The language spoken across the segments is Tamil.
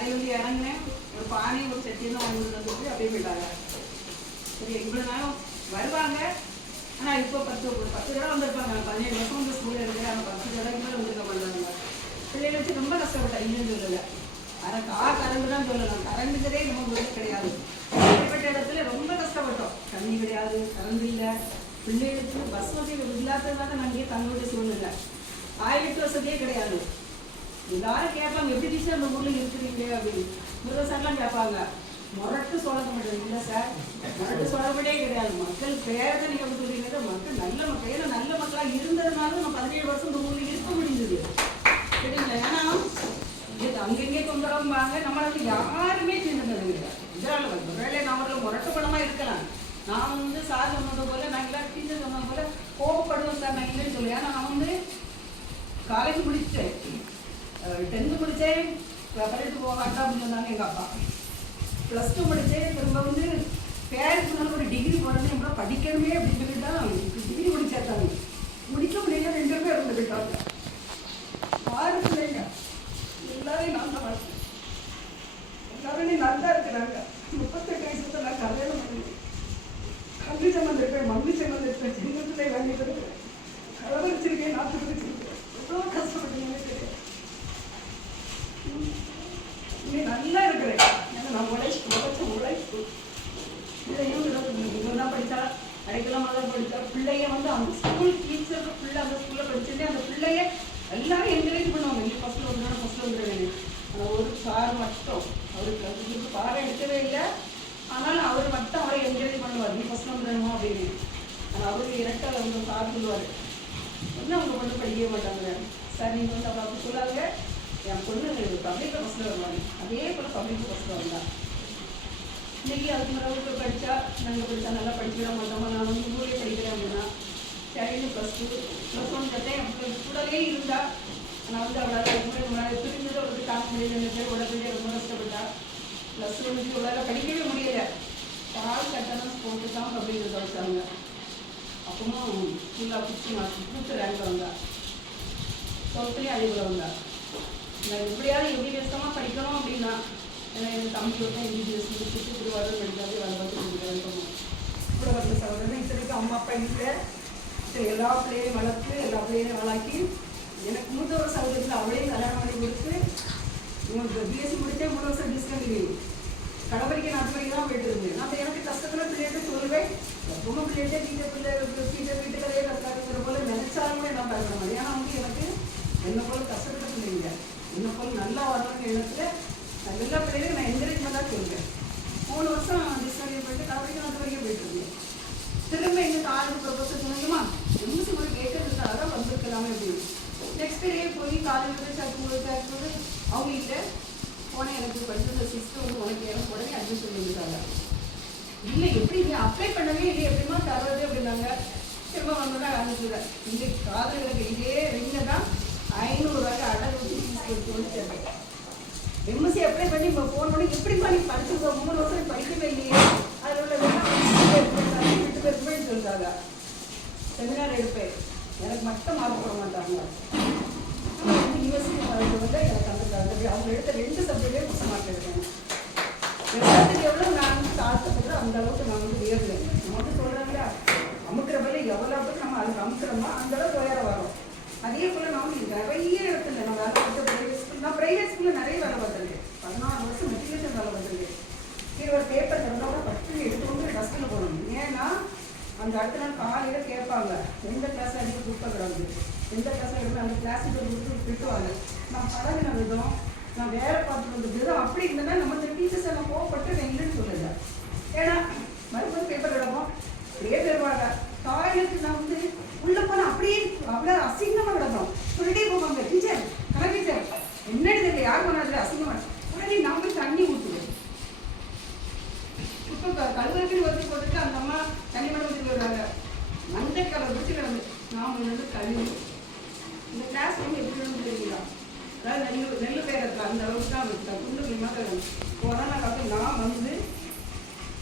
நடை வந்து இறங்கினேன், ஒரு பானை ஒரு சட்டியெல்லாம் வாங்கிட்டு வந்துட்டு அப்படியே போயிட்டாங்க. சரி இவ்வளோ நாளும் வருவாங்க. ஆனால் இப்போ 10 தடவை வந்திருப்பாங்க. 17 வருஷம் வந்து ஸ்கூலில் இருக்கிறேன். ஆனால் 10 தடவைக்கு மேலே வந்திருக்க மாட்டாங்க. பிள்ளைகளை வச்சு ரொம்ப கஷ்டப்பட்டேன். இல்லைன்னு சொல்லலை, ஆனால் கரண்ட் தான் சொல்லலாம். கரண்ட்டுக்கிறதே நம்ம ஊருக்கு கிடையாது. ஏற்பட்ட இடத்துல ரொம்ப கஷ்டப்பட்டோம். தண்ணி கிடையாது, கரண்ட் இல்லை. பிள்ளைகளுக்கு பஸ் வசதி இல்லாததுனால நான் இங்கே தங்க வேண்டிய சூழ்நிலை. டாய்லெட் வசதியே கிடையாது. எல்லாரும் கேட்பாங்க, எப்படி டீச்சர் அந்த ஊரில் இருக்கிறீங்க அப்படின்னு. முருகசாரெலாம் கேட்பாங்க, முரட்டு சொல்ல மாட்டேன். இல்லை சார், முரட்டு சொல்லப்படே கிடையாது. மக்கள் பேரை தான் நீங்கள் சொல்றீங்க. மக்கள் நல்ல மக்கள், ஏன்னா நல்ல மக்களாக இருந்ததுனால நம்ம 17 வருஷம் இந்த ஊரில் இருக்க முடிஞ்சது. சரிங்களா? ஏன்னா அங்கங்கே தொந்தரவும்பாங்க. நம்மளை வந்து யாருமே தீர்ந்தது கிடையாது. இதனால் ஒருவேளை நம்மள முரட்டு பணமாக இருக்கலாம். நான் வந்து சார் சொன்னது போல, நான் எல்லாரும் டீச்சர் சொன்னது போல கோவப்படுவேன் சார், நான் இல்லைன்னு சொல்லுவேன். ஏன்னா நான் வந்து காலேஜ் முடித்தேன், 10th முடித்தேன், 12th போக வேண்டாம் அப்படின்னு சொன்னாங்க எங்கள் அப்பா. +2 முடித்தேன். திரும்ப வந்து பேருக்கு முன்னாடி ஒரு டிகிரி போடணும், நம்மள படிக்கணுமே அப்படின்னு சொல்லிட்டு தான் டிகிரி முடிச்சாத்தாங்க. முடிக்க முடியல, 2 பேரும் இருந்து போயிட்டாங்க. 6 பிள்ளைங்க, எல்லாரையும் நான் தான் வளர்த்தேன். எல்லாருமே நல்லா இருக்கிறாங்க. 38 வயசுல நான் கல்யாணம் பண்ணிட்டேன். கல்வி சம்மந்திருப்பேன், மம்மி சம்மந்திருப்பேன், சின்ன பிள்ளை வாங்கிட்டு இருக்கிறேன், கலவரிச்சிருக்கேன், 40 வச்சிருக்கேன். எவ்வளோ கஷ்டப்பட்டீங்கன்னு தெரியும். நீ நல்லா இருக்கிறேன். ஏன்னா நான் உழைப்பு பிள்ளையும் இவன் தான் படித்தா, அடைக்கலாம தான் படித்தா. பிள்ளைய வந்து அந்த ஸ்கூல் டீச்சர் பிள்ளை அந்த ஸ்கூலில் படிச்சுட்டு அந்த பிள்ளைய எல்லாரும் என்கரேஜ் பண்ணுவாங்க. நீ ஃபஸ்ட்டில் வந்துடுறேன். ஆனால் ஒரு சார் மட்டும் அவருக்கு பாடம் எடுக்கவே இல்லை. ஆனாலும் அவர் மட்டும் அவரை என்கரேஜ் பண்ணுவார், நீ ஃபஸ்ட்டில் வந்துடணுமா அப்படின்னு. ஆனால் அவருக்கு இரட்டை அவங்க சார் சொல்லுவார், ஒன்றும் அவங்க பொண்ணு படிக்கவே மாட்டாங்க சார், நீங்கள் வந்து அவள் அப்படி சொல்லாங்க. என் பொண்ணு பப்ளிக்கில் ஃபஸ்ட்டில் வருவாங்க, அதே போல் பப்ளிக் ஃபஸ்ட்டில் வந்தாள். இன்றைக்கி அதுக்கு மேலே படித்தா, நாங்கள் படித்தா நல்லா படிச்சிட மாட்டோமா, நான் வந்து ஊரே படிக்கிறேன் அப்படின்னா சரின்னு +2 +1 கட்டேன். அப்படி கூடவே இருந்தா. நான் வந்து அவளால் திரும்பி அவருக்கு காசு முடியல, உடனே ரொம்ப கஷ்டப்பட்டா. +1 அவளால் படிக்கவே முடியலை. பால் கட்டணம் போட்டு தான் பப்ளிக் வச்சாங்க. அப்பவும் ஃபுல்லாக 5th ரேங்க் வந்தா. 12th அதே போல் வந்தா. நான் எப்படியாவது எம்பிபிஎஸ்ஸமாக படிக்கணும் அப்படின்னா, ஏன்னா எனக்கு தம்பி வந்து எம்பிபிஎஸ் முடிச்சுட்டு திருவாரூர் படிக்காது வேலை பார்த்து முடிக்கணும். கூட வந்த சகோதரன் இத்தனைக்கும் அம்மா அப்பா இல்லை. சரி, எல்லா பிள்ளைகளையும் வளர்த்து எல்லா பிள்ளைகளையும் வளர்க்கி எனக்கு மூத்த ஒரு சகோதரத்தில் அவளையும் கல்யாணம் பண்ணி கொடுத்து உங்களுக்கு பிஎஸ்சி முடித்தே 3 வருஷம் டிஸ்கண்டினியூ. கடவரிக்கை 4 வரைக்கும் தான் போயிட்டு இருந்தேன். நான் எனக்கு கஷ்டத்தில் பிள்ளைகிட்ட சொல்லுவேன், எப்பவுமே பிள்ளைகிட்டே டீச்சர் வீட்டுக்கலையே கஷ்டப்படுற போல நினைச்சாலுமே நான் பயப்பட மாட்டேன். ஏன்னா வந்து எனக்கு என்னை போல கஷ்டப்பட்ட பிள்ளைங்க, என்னை போல நல்லா வரணும்னு இடத்துல எல்லா பிள்ளைகளும் நான் என்கரேஜ்மெண்ட்டாக சொல்லுவேன். 3 வருஷம் டிஸ்கண்டினியூ பண்ணிட்டு கடவரிக்கை 4 வரைக்கும் போயிட்டு இருந்தேன். திரும்ப எங்கள் காலேஜ் ப்ரொஃபஸர் சொன்னீங்கம்மா எம்எஸ்சி கூட கேட்கறதுக்காக தான் வந்திருக்கலாமே அப்படின்னு. நெக்ஸ்ட் டே போய் காலேஜ் சேர்க்கும்போது அவங்க கிட்ட போனேன், எனக்கு படிச்சது 6th வந்து உனக்கு எனக்கு உடனே அட்மிஷன் பண்ணிட்டாங்க. இல்லை எப்படி நீ அப்ளை பண்ணவே இல்லை, எப்படிமா தர்றது அப்படின்னாங்க. திரும்ப வந்தோன்னா ஆரம்பிச்சுடுறேன். இந்த காதலுக்கு இதே ரிங்க தான் 500 ரூபாய்க்கு அடகு வச்சு ஃபீஸ் கொடுத்து வந்து சேர்ந்தேன். எம்எஸ்சி அப்ளை பண்ணி இப்போ ஃபோன் பண்ணி எப்படிமா நீ படிச்சிருக்கோம் 3 வருஷம் படிக்கவே இல்லையே, அதில் உள்ள வீட்டு பேருக்குமே சொல்லிட்டாங்க. செமினார் எடுப்பேன், எனக்கு மட்டும் மார்க் போட மாட்டாங்க. யூனிவர்சிட்டி வந்து எனக்கு அந்த அவங்க எடுத்த 2 சப்ஜெக்ட்லேயே புதுசு மார்க் எடுக்கணும். எல்லாத்துக்கு எவ்வளோ நான் தாழ்த்தப்படுறோம் அந்த அளவுக்கு நான் வந்து உயர்ந்தேன். நமக்கு சொல்கிறாங்க அமுக்கிற வேலை எவ்வளோ அளவுக்கு நம்ம அதுக்கு அமுக்கிறோமோ அந்த அளவுக்கு உயர வரோம். அதே போல் நான் நிறைய இடத்துல நான் வேலை பார்த்த ப்ரைவேட் ஸ்கூல், நான் ப்ரைவேட் ஸ்கூலில் நிறைய வேலை பார்த்துருக்கேன். 14 வருஷம் மெட்ரிகுலேஷன் வேலை பார்த்துருக்கேன். இது ஒரு பேப்பர் திறந்தோட பட்டு எடுத்துக்கொண்டு டஸ்ட்டில் போடணும். ஏன்னா அந்த அடுத்த நாள் காலையில் கேட்பாங்க எந்த கிளாஸ் அடிக்க கூப்பிடக்கூடாது, எந்த கிளாஸில் எடுக்கணும், அந்த கிளாஸுக்கு கொடுத்து திட்டுவாங்க. நான் பழகின விதம், நான் வேலை பார்த்து வந்த விதம் அப்படி இருந்தேன்னா நம்ம இந்த டீச்சர்ஸ் எல்லாம் கோவப்பட்டு இல்லைன்னு சொல்லலை. ஏன்னா மறுபடியும் பேப்பர் கிடப்போம், அப்படியே தருவாங்க. டாய்லெட் நான் வந்து உள்ளே போனால் அப்படியே அவ்வளோ அசிங்கமாக கிடப்போம். சொல்லிட்டே போவாங்க, டீச்சர் கலர் டீச்சர் என்னடி தெரியல யார் பண்ணாதில்ல அசிங்கமாக. உடனே நான் போய் தண்ணி ஊற்றுவேன். இப்போ கழுவருக்கு ஒருத்தி போட்டுட்டு அந்த அம்மா தண்ணி மட்டும் ஊற்றிட்டு வருவாங்க. மஞ்சள் கலர் பிடிச்சி கிடந்து நான் வந்து கழுவி இந்த கிளாஸ் வந்து எப்படி வந்து தெரியலாம். அதாவது நெல் பேர் இருக்கா அந்த அளவுக்கு தான் வச்சுருக்கேன். குண்டு குழிமாக கிடந்து கொரோனா காலத்தில் நான் வந்து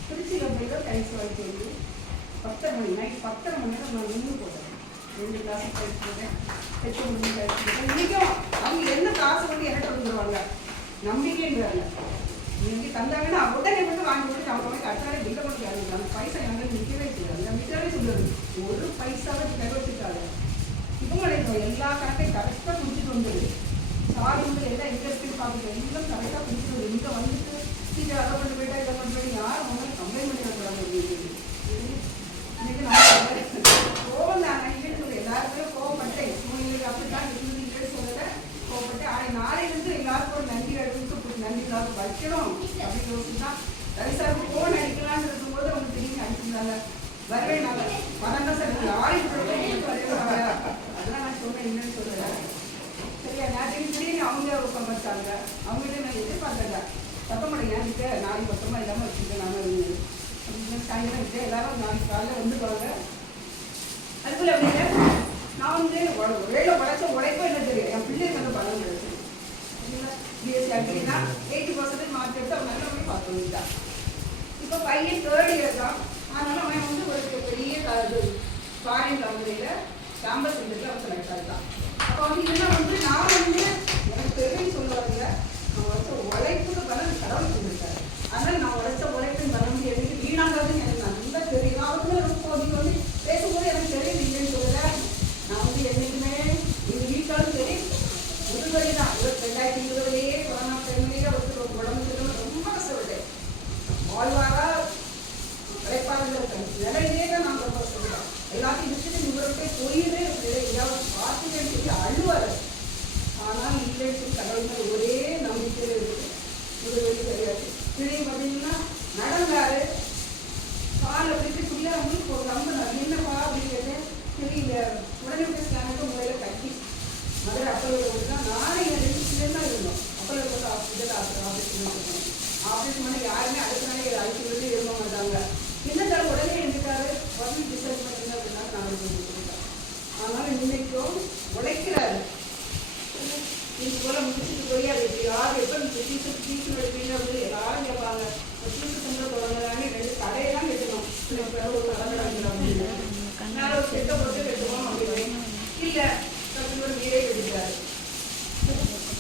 திருச்சியில் போய் தான் டைல்ஸ் வாங்கி வந்து 10 மணி நைட் 10 மணி நேரம் நான் நின்று போட்டேன். 2 கிளாஸுக்கு டைல்ஸ் போட்டேன், 8 மணி டைல்ஸ் போட்டேன். இன்றைக்கும் அவங்க என்ன காசு வந்து என்கிட்ட வந்துடுவாங்க. நம்பிக்கைன்றாங்க. நீங்கள் தந்தாங்கன்னா உடனே மட்டும் வாங்கி கொடுத்து அவங்க போய் அடுத்தாலே பில்லை கொண்டு கேட்குறாங்க. அந்த பைசா எங்கே நிற்கவே செய்யாது. நம்பிக்கையாவே சொல்லுறது ஒரு பைசாவை நிறைவேற்றிட்டாங்க. இவங்களுக்கு எல்லா கணக்கையும் கரெக்டாக குடிச்சிட்டு வந்துடுது. சாரி வந்து எல்லாம் எங்கே இருக்குன்னு பார்த்துட்டு எல்லாம் கரெக்டாக குடிச்சிட்டு வருது. இங்கே வந்துட்டு சீக்கிரம் அதை கொண்டு போயிட்டா இதை கொண்டு போய் யாரும் முதல்ல கம்ப்ளைண்ட் பண்ணி வைக்கிறாங்க. இன்னைக்கு நம்ம கோவம் தான் இல்லைன்னு சொல்லி எல்லாருமே கோவப்பட்டேன். உங்களுக்கு அப்படித்தான் இருந்தது இல்லைன்னு சொல்லலை, கோவப்பட்டேன். ஆனால் நாளையிலிருந்து எல்லாருக்கும் ஒரு நன்றி அழுத்து நன்றி எல்லாரும் வைக்கணும் அப்படின்னு யோசிச்சுதான் தரிசாவுக்கு ஃபோன் அடிக்கலான்னு இருக்கும்போது அவங்க திரும்பி அடிச்சிருந்தாங்க. வரவே நாங்கள் பணம் தான் சார் யாரையும் அதெல்லாம் நான் சொன்னேன் இல்லைன்னு சொல்லலை. சரியா நேரத்துக்கு திடீர்னு அவங்க சமைச்சாங்க. அவங்ககிட்ட நான் எதிர்பார்த்தேங்க சத்தம் பண்ணி ஏன்ட்டு நாளைக்கு மொத்தமாக இல்லாமல் வச்சுருக்கேன். நான் அப்படின்னு சாயங்காலம் விட்டு எல்லாரும் நாளைக்கு காலையில் வந்துடுவாங்க. அதுக்குள்ள அப்படிங்க நான் வந்து வேலை உழைச்ச உழைப்போ என்ன தெரியும். என் பிள்ளைங்க வந்து பணம் கிடைச்சு பிஎஸ்சி அக்ரினா 80% மார்க் எடுத்து அவன் நல்ல போய் பார்த்து வந்துட்டான். இப்போ பையன் 3rd இயர் தான். அதனால அவன் வந்து ஒரு பெரிய ஃபாரின் கம்பெனியில் கேம்பஸ் இன்டர்வியூல அவன் செலக்ட் ஆகிட்டான். அப்போ வந்து இதெல்லாம் வந்து நான் வந்து எனக்கு தெரியும் சொல்லுவாங்க. நான் உழைச்ச உழைப்புக்கு பலன் கடவுள் சொல்லியிருக்காரு. அதனால் நான் உழைச்ச உழைப்பின் பலன் எனக்கு வீணாகாதுன்னு எனக்கு நல்லா தெரியும். அவருக்கு ரொம்ப நீங்கள் வந்து பேசும்போது எனக்கு தெரியும் இல்லைன்னு சொல்லலை. நான் வந்து என்றைக்குமே எங்கள் வீட்டாலும் சரி முதுவரி தான். 2020 கொரோனா டைம்லேயே ஒருத்தர் உடம்பு சரியில்லாமல் ரொம்ப கஷ்டப்பட்டேன். வாழ்வாரா உழைப்பாளர்கள் இருக்காங்க நிலையிலே தான் நான் ரொம்ப கஷ்டப்பட்டேன். எல்லாத்தையும் விட்டுட்டு இவர்கிட்ட போயிடு எதாவது பார்த்துக்கன்னு சொல்லி அழுவார். ஆனால் இல்லைன்னு சொல்லி கடவுள் ஒரே நம்பிக்கையில் இருக்குது. முதுவரி கிடையாது. திடீர்னு பார்த்தீங்கன்னா நடந்தாரு காலை விட்டு பிள்ளைங்களுக்கு ஒரு நம்பர் என்னப்பா அப்படின்னு கேட்டேன். தெரியல உடனே ஸ்கேனுக்கு முறையில் கட்டி மதுரை அப்பளவில் தான் நானே என் 2 பிள்ளைங்க தான் இருந்தோம். அப்பளவில் வந்து ஹாஸ்பிட்டல் ஆப்ரேஷன் பண்ண யாருமே அடுத்த நாளே ஐசியூலேயே இருக்க மாட்டாங்க. என்னதான் உடனே இருந்துட்டாரு உடனே டிசைட் பண்ணுங்க அப்படின்னா நாங்கள் சொல்லிட்டோம். அதனால இன்னைக்கும் உழைக்கிறாரு. இது போல முடிச்சுட்டு போய் அது யார் எப்போ டீச்சர் எடுப்பீங்க அப்படின்னு எல்லாரும் கேட்பாங்க. டீச்சர் சென்டர் தொடங்குறாங்க 2 கடையெல்லாம் கட்டணும். ஒரு கடை அப்படின்னு நான் ஒரு செட்டை போட்டு கட்டுவோம் அப்படின்னு இல்லை ஒரு வீடே கட்டிக்கிறாரு.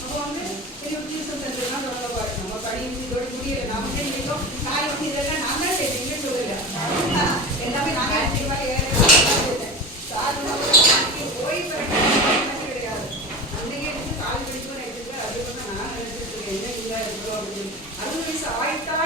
அப்போ வந்து பெரிய டியூஷன் சென்டர்லாம் தொடங்கப்பாரு. நம்ம படிச்சு இதோட முடியலை. நமக்கே நினைக்கும் காலை வந்து இதெல்லாம் நான் தான் கேட்டீங்கன்னு சொல்லலை. எல்லாமே நாங்கள் எடுத்துக்கலாம் ஏறேன் ஓய்வு கிடையாது. அன்றைக்கே எடுத்து கால் படிக்கும் எடுத்துக்கலாம். அது வந்து நான் நினைச்சிட்டு இருக்கேன் என்ன இல்லை எடுக்கிறோம் அப்படின்னு. 60 வயசு ஆயிட்டா